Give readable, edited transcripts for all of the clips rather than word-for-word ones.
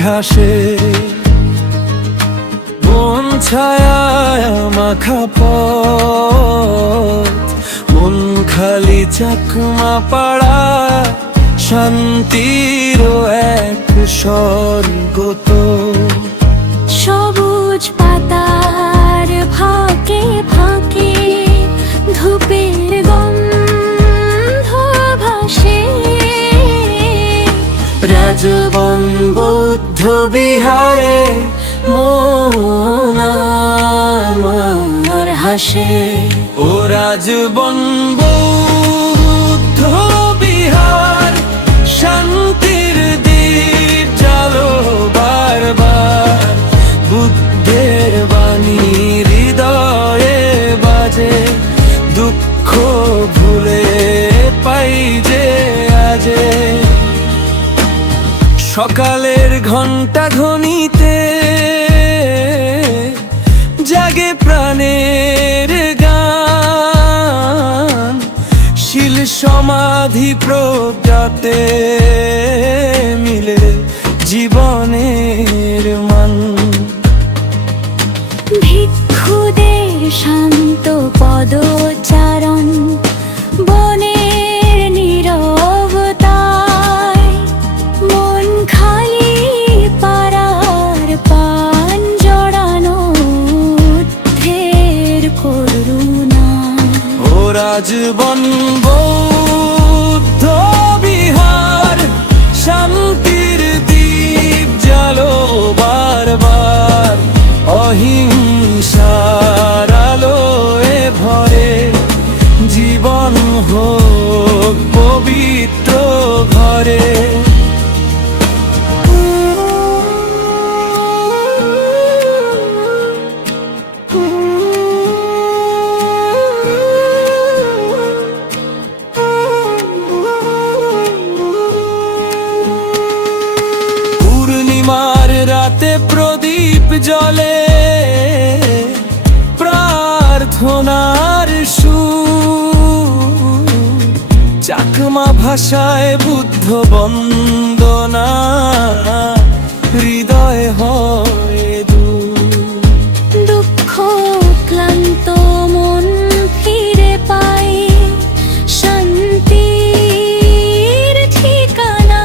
ঘাসে বন ছায়ায় মাখা পথ, মন খালি চাকমা পাড়া শান্তির এক স্বর্গ তো। সবুজ পাতার ফাঁকে ফাঁকে ধূপের গন্ধ ভাসে, রাজবন বৌদ্ধ বিহারে মন আমার হাসে। ও রাজবন বৌদ্ধ বিহার, শান্তির দ্বীপ জালো বারবার, বুদ্ধের বাণী হৃদয়ে বাজে, দুঃখ ভুলে পাই যে আজে। সকালের ঘণ্টা ধ্বনিতে জাগে প্রাণের গান, শিল সমাধি প্রজ্ঞাতে মিলে জীবনের মান। ভিক্ষুদের শান্ত পদচারণ বনের নীরবতায়, মন খালি পাড়ার পান জড়ানো ঊর্ধ্বের করুণা। ও রাজবন বৌদ্ধ বিহার, শান্তির দ্বীপ জালো বারবার, অহিংসার আলোয় ভরে জীবন হোক পবিত্র ঘরে। পূর্ণিমার রাতে প্রদীপ জ্বলে, প্রার্থনার সুর, চাকমা ভাষায় বুদ্ধ বন্দনা, হৃদয় হয় দূর। দুঃখ ক্লান্ত মন ফিরে পাই শান্তির ঠিকানা,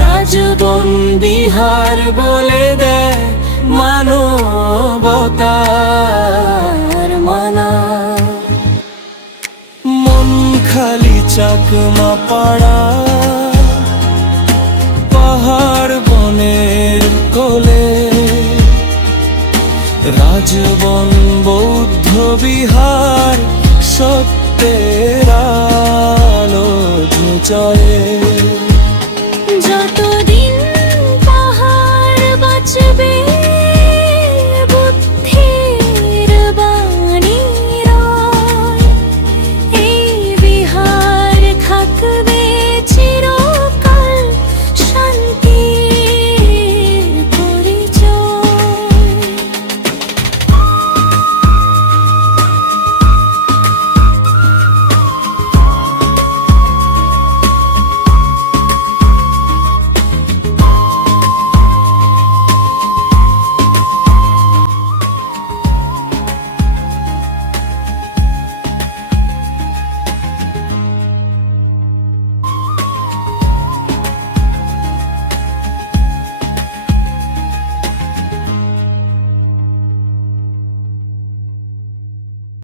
রাজবন বিহার বলে দেয় মানবতার মানা। মন খালি চাকমা পাড়া পাহাড় বনের কোলে, রাজবন বৌদ্ধ বিহার, সত্যের আলো জয়ে। যতদিন পাহাড় বাঁচবে